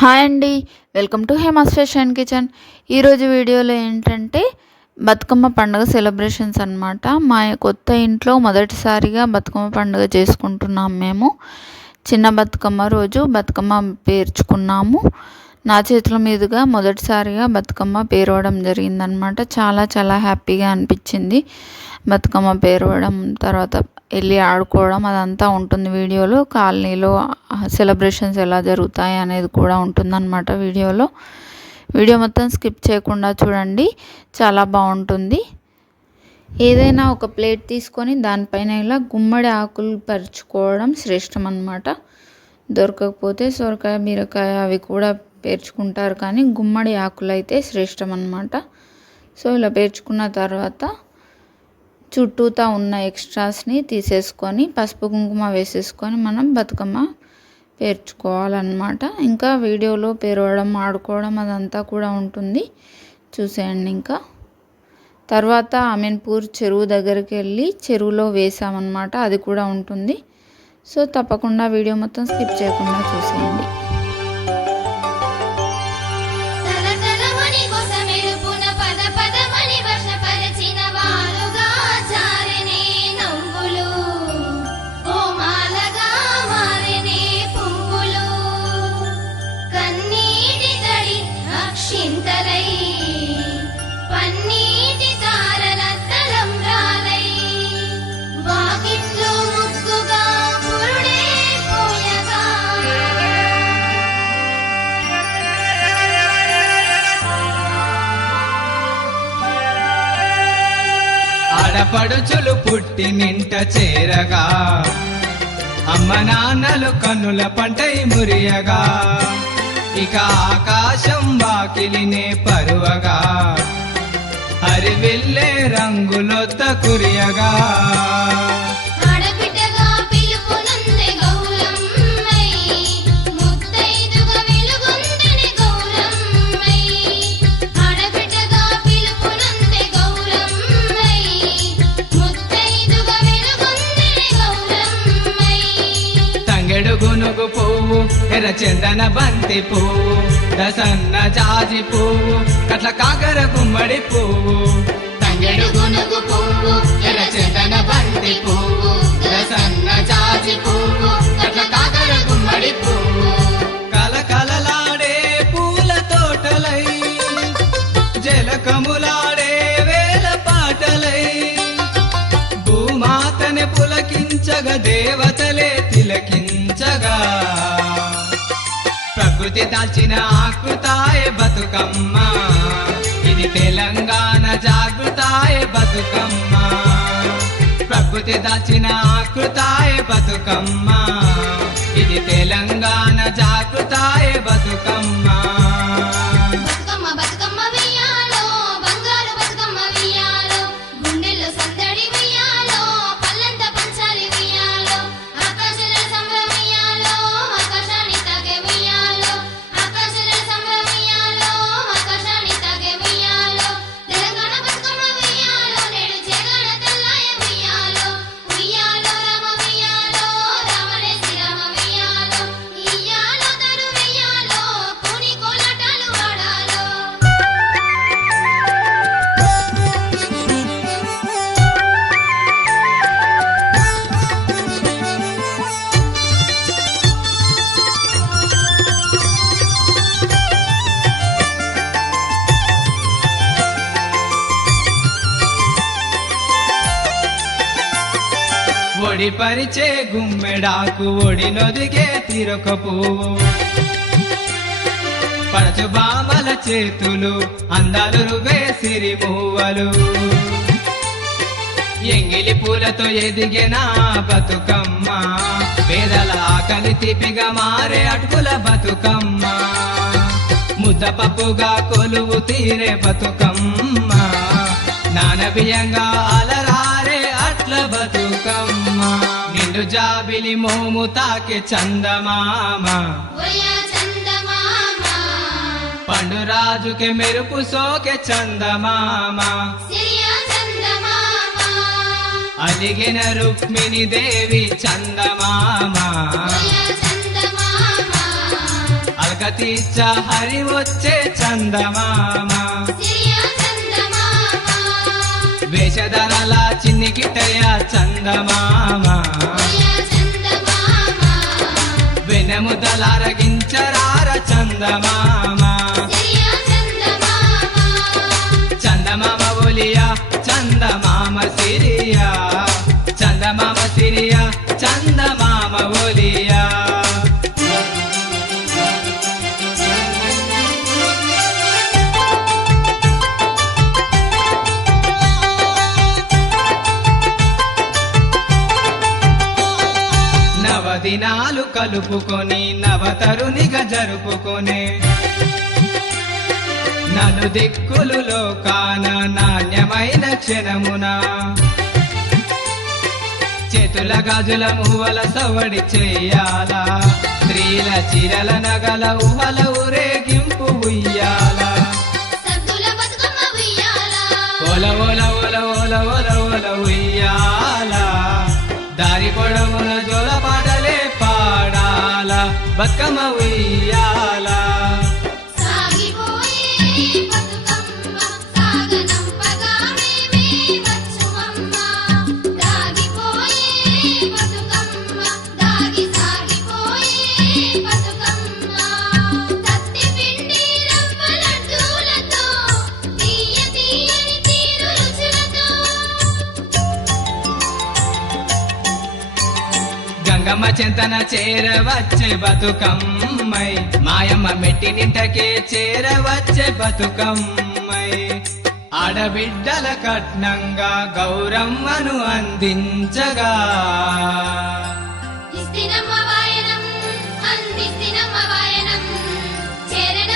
Hi అండి. Welcome to Hema's fashion kitchen. ఈరోజు వీడియోలో ఏంటంటే బతుకమ్మ పండుగ సెలబ్రేషన్స్ అనమాట మా కొత్త ఇంట్లో మొదటిసారిగా బతుకమ్మ పండుగ చేసుకుంటున్నాం మేము. చిన్న బతుకమ్మ రోజు బతుకమ్మ పేర్చుకున్నాము. నా చేతుల మీదుగా మొదటిసారిగా బతుకమ్మ పేరవడం జరిగిందనమాట చాలా చాలా హ్యాపీగా అనిపించింది బతుకమ్మ పేరవడం. తర్వాత వెళ్ళి ఆడుకోవడం అదంతా ఉంటుంది వీడియోలో. కాలనీలో సెలబ్రేషన్స్ ఎలా జరుగుతాయి అనేది కూడా ఉంటుందన్నమాట వీడియోలో. వీడియో మొత్తం స్కిప్ చేయకుండా చూడండి చాలా బాగుంటుంది. ఏదైనా ఒక ప్లేట్ తీసుకొని దానిపైన ఇలా గుమ్మడి ఆకులు పరుచుకోవడం శ్రేష్టం అన్నమాట దొరకకపోతే సొరకాయ బీరకాయ అవి కూడా పేర్చుకుంటారు కానీ గుమ్మడి ఆకులు అయితే శ్రేష్టం అన్నమాట సో ఇలా పేర్చుకున్న తర్వాత చుట్టూతా ఉన్న ఎక్స్ట్రాస్ని తీసేసుకొని పసుపు కుంకుమ వేసేసుకొని మనం బతుకమ్మ పేర్చుకోవాలన్నమాట. ఇంకా వీడియోలో పేరవడం ఆడుకోవడం అదంతా కూడా ఉంటుంది. చూసేయండి ఇంకా. తర్వాత అమీన్పూర్ చెరువు దగ్గరికి వెళ్ళి చెరువులో వేసామన్నమాట. అది కూడా ఉంటుంది. సో తప్పకుండా వీడియో మొత్తం స్కిప్ చేయకుండా చూసేయండి. నింట చేరగా. అమ్మ నాన్నలు కన్నుల పంటై మురియగా. ఇక ఆకాశం వాకిలినే పరువగా. హరివిల్లే రంగులొత్త కురియగా. పువ్వు చందన బంతి పువ్వు దసన్న జాజి పువ్వు కట్ల కాకర గుమ్మడి పువ్వు. తంగెడు గునుగు పువ్వు ఎర్ర చందన బంతి పువ్వు దసన్న జాజి పువ్వు కట్ల కాకర గుమ్మడి పువ్వు. కలకలలాడే పూల తోటలై జలకములాడే వేల పాటలై భూమాతని పులకించగ దేవ ప్రకృతి దాల్చిన ఆకృతాయ బతుకమ్మ. ఇది తెలంగాణ జాగృతాయ బతుకమ్మ. ప్రకృతి దాల్చిన ఆకృతాయ బతుకమ్మ. ఇది తెలంగాణ జాగృతాయ బతుకమ్మ. గుమ్మెడాకు ఒడినొదిగే తిరొక పువ్వు. పడచు బామల చేతులు అందాలు రువే సిరి పువ్వలు. ఎంగిలి పూలతో ఎదిగిన బతుకమ్మ పేదల ఆకలి తిపిగా మారే అటుకుల బతుకమ్మ. ముద్దపప్పుగా కొలువు తీరే బతుకమ్మ నానబియంగా అలరారే నిండు జాబిలి మోము తాకే చందమామ. చందమామ. పండురాజుకే మెరుపు సోకే చందమామ. అలిగిన రుక్మిణి దేవి చందమామ. ఒయా చందమామ. అల్క తీర్చ హరి వచ్చే చందమామ. వేషధరల చిన్ని గిట్టయ్య చందమామ. వెనముదలారగించరార చందమామ. చందమామ ఒలియా చందమామ సిరియా. కలుపుకొని నవతరునిగా జరుపుకొనే నలు దిక్కులు లోకాన నాణ్యమైన క్షణమున. చేతుల గాజుల మువ్వల సవడి చెయ్యాలా స్త్రీల చిరల నగల ఊహల ఊరేగింపు ఉయ్యాల. ఓల ఓల ఓల ఓల ఓల ఓల ఉయ్యాల. దారి పొడవున పాడాల బతుకమ్మ ఉయ్యాల సాగిపోయే చింతన చేరవచ్చే బతుకమ్మై. మాయమ్మ మెట్టి నింటకే చేరవచ్చే బతుకమ్మై. ఆడబిడ్డల కట్నంగా గౌరమ్మను అందించగా. ఇస్తినమ్మ వాయనం చేరడం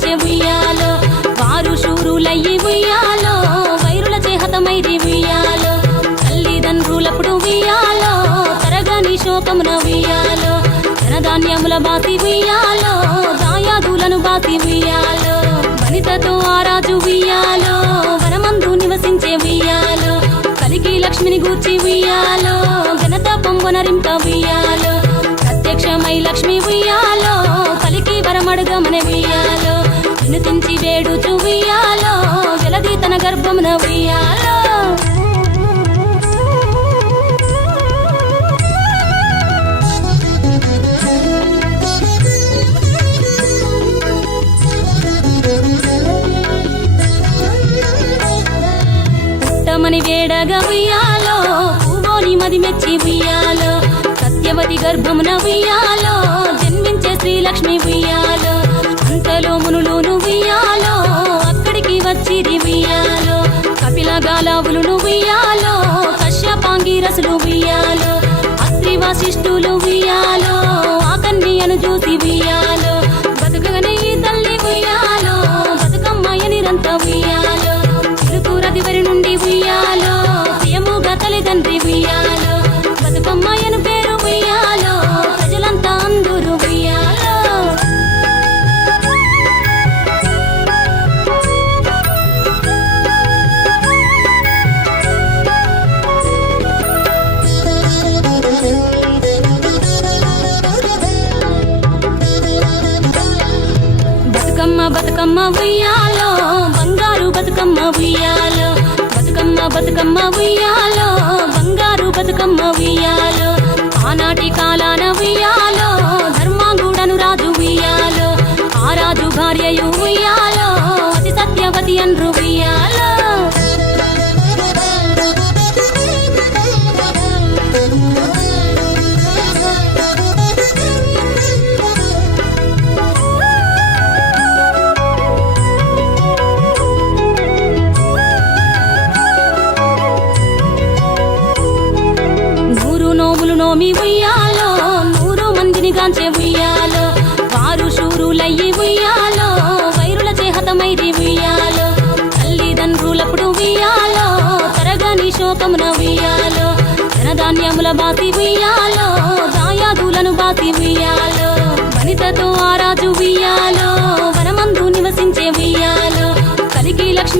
పంచే ఉయ్యాలో వారు శూరులయ్యి ఉయ్యాలో వైరుల చేహతమైరి ఉయ్యాలో తల్లిదండ్రులప్పుడు ఉయ్యాలో తరగని శోకమున ఉయ్యాలో ధనధాన్యముల బాసి ఉయ్యాలో దాయాదులను బాసి ఉయ్యాలో వనితతో ఆరాజు ఉయ్యాలో వనమందు నివసించే ఉయ్యాలో కలికి లక్ష్మిని గూర్చి ఉయ్యాలో ఘనత పొంగునరింప ఉయ్యాలో ప్రత్యక్షమై లక్ష్మి ఉయ్యాలో కలికి వరమడుగమని ఉయ్యాలో వినుతించి వేడుచు ఉయ్యాలో వెలది తన గర్భమున ఉయ్యాలో. పుట్టమని వేడగా ఉయ్యాలో పూవోని మది మెచ్చి ఉయ్యాలో. సత్యవతి గర్భమున ఉయ్యాలో జన్మించే శ్రీలక్ష్మి ఉయ్యాలో. ఉయ్యాలో కపిల గాలావులు ఉయ్యాలో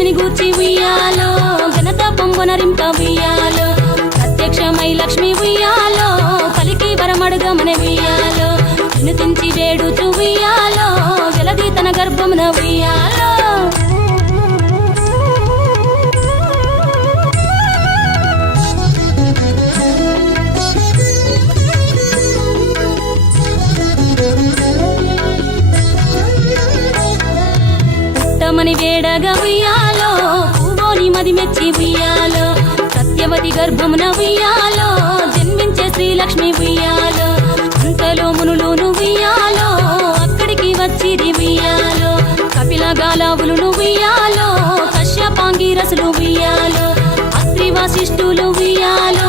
కలికి గూర్చి ఉయ్యాలో ఘనత పొంగునరింప ఉయ్యాలో ప్రత్యక్షమై లక్ష్మి ఉయ్యాలో కలికి వరమడుగమని ఉయ్యాలో వినుతించి వేడుచు ఉయ్యాలో జలది తన గర్భమున ఉయ్యాలో. పుట్టమని వేడగా ఉయ్యాలో పువ్వోని మది మెచ్చి ఉయ్యాలో సత్యవతి గర్భమున ఉయ్యాలో జన్మించే శ్రీలక్ష్మి ఉయ్యాలో అంతలో మునులు ఉయ్యాలో అక్కడికి వచ్చి ఉయ్యాలో కపిల గాలావులు ఉయ్యాలో కశ్యపాంగి రసులు ఉయ్యాలో అస్త్రి వాసిష్ఠులు ఉయ్యాలో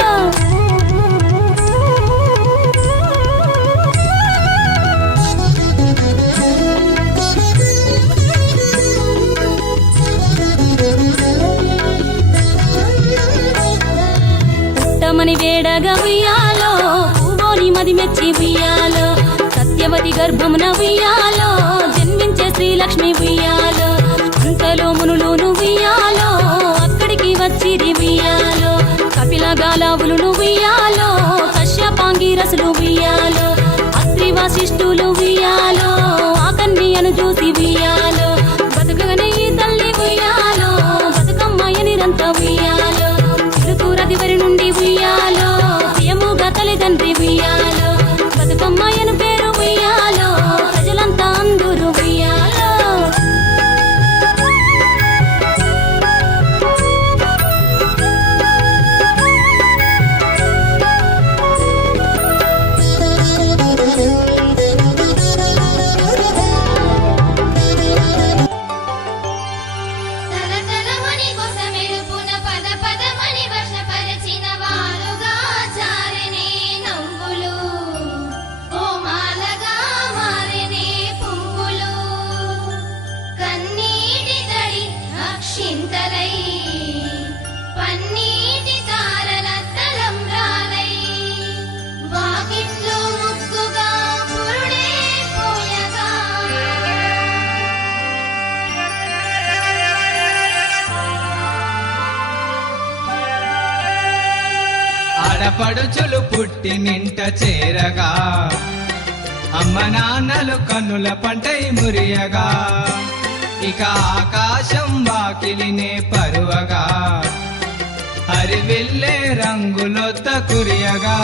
సత్యవతి గర్భమున ఉయ్యాలో జన్మించే శ్రీలక్ష్మి ఉయ్యాలో అంతలో మునులోను ఉయ్యాలో అక్కడికి వచ్చిరి ఉయ్యాలో కపిల గాలావులు ఉయ్యాలో కశ్యపాంగి రసులు ఉయ్యాలో అత్రి వశిష్ఠులు ఉయ్యాలో పడుచులు పుట్టి నింట చేరగా. అమ్మ నాన్నలు కన్నుల పంటై మురియగా. ఇక ఆకాశం వాకిలినే పరువగా. హరివిల్లే రంగులొత్త కురియగా.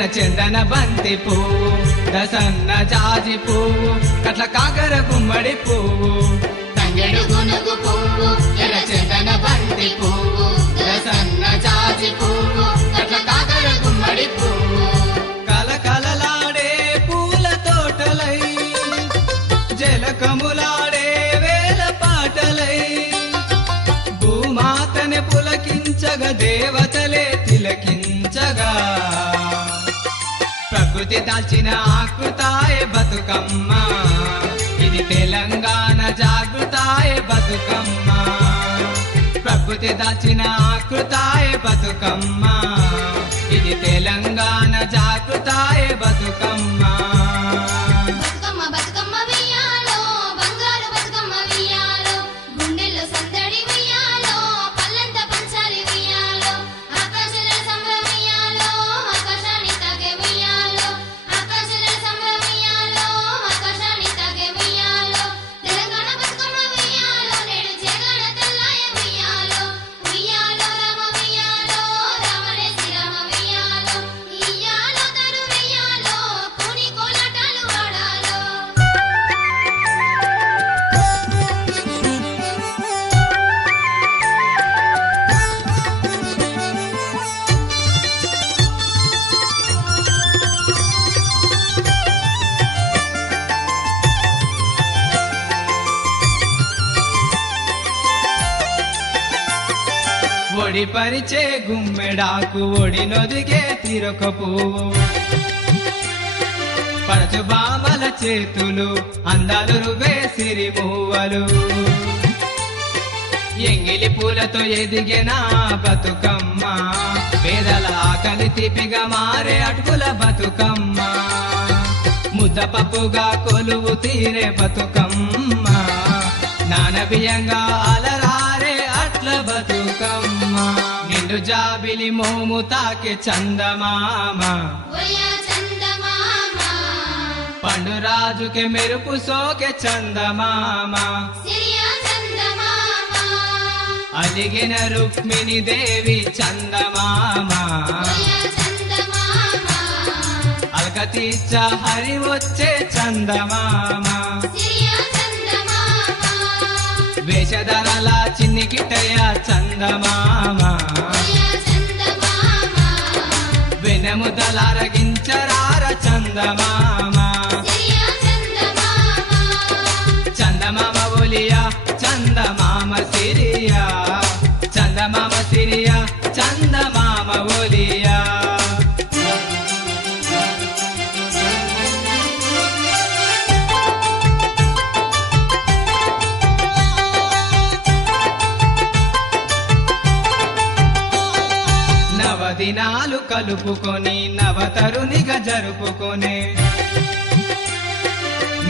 పువ్వు చందన బంతి పువ్వు దసన్న జాజి పువ్వు కట్ల కాకర గుమ్మడి పువ్వు. తంగెడు గునుగు పువ్వు ఎర్ర చందన బంతి పువ్వు దసన్న జాజి పువ్వు కట్ల కాకర గుమ్మడి పువ్వు. కలకలలాడే పూల తోటలై జలకములాడే వేల పాటలై భూమాతని పులకించగ దేవత దాల్చిన ఆకృతాయ బతుకమ్మ. ఇది తెలంగాణ జాగృతాయ బతుకమ్మ. ప్రకృతి దాల్చిన ఆకృతాయ బతుకమ్మ. ఇది తెలంగాణ జాగృతాయ బతుకమ్మ. బతుకమ్మ ఒడి పరిచే గుమ్మెడాకు ఒడినొదిగే తిరొక పువ్వు. పడచు బామల చేతులు అందాలు రువే సిరి పువ్వలు. ఎంగిలి పూలతో ఎదిగిన బతుకమ్మ పేదల ఆకలి తీపిగా మారే అటుకుల బతుకమ్మ. ముద్దపప్పుగా కొలువు తీరే బతుకమ్మ నానబియంగా నిండు జాబిలి మోము తాకే చందమామ. చందమామ. పండురాజుకే మెరుపు సోకే చందమామ. అలిగిన రుక్మిణి దేవి చందమామ. అల్కతీచ్చ హరి వచ్చే చందమామ. వేషధరల చిన్ని కిటయ చందమామ. వెనముదలరగించరార చందమామ. కలుపుకొని నవతరునిగా జరుపుకొనే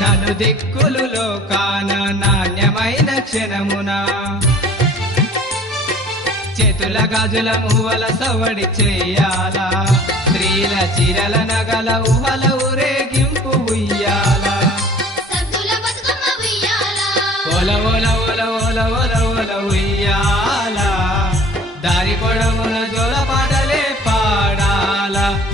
నలు దిక్కులు లోకాన నాణ్యమైన క్షణమున చేతుల గాజుల మువ్వల సవడి చెయ్యాలా స్త్రీల చీరల నగల ఊహల ఊరేగింపు ఉయ్యాల. ఓల ఓల ఓల ఓల ఓల ఓల ఉయ్యాల. దారి పొడవున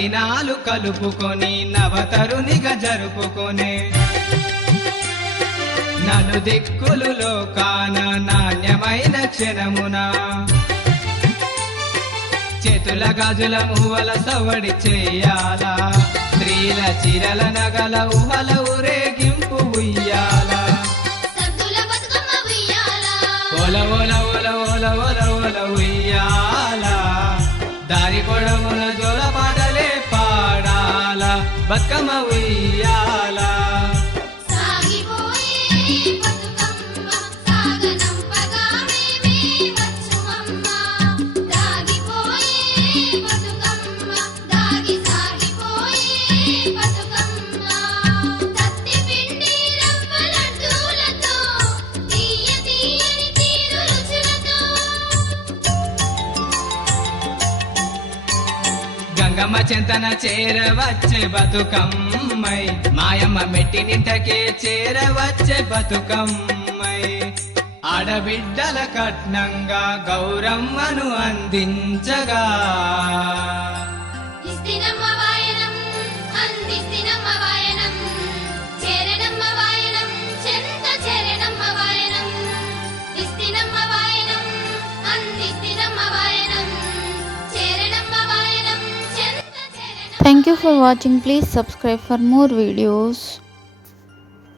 దినాలు కలుపుకొని నవతరునిగా జరుపుకొనే నలు దిక్కులు కాన నాణ్యమైన క్షణమున చేతుల గాజుల మువ్వల సవడి చేయాలా. స్త్రీల చిరల నగల ఊహల ఊరేగింపు Bakamawiya మాయమ్మ చింతన చేరవచ్చే బతుకమ్మై. మాయమ్మ మెట్టి నింటకే చేరవచ్చే బతుకమ్మై. ఆడబిడ్డల కట్నంగా గౌరమ్మను అందించగా. Thank you for watching. Please subscribe for more videos.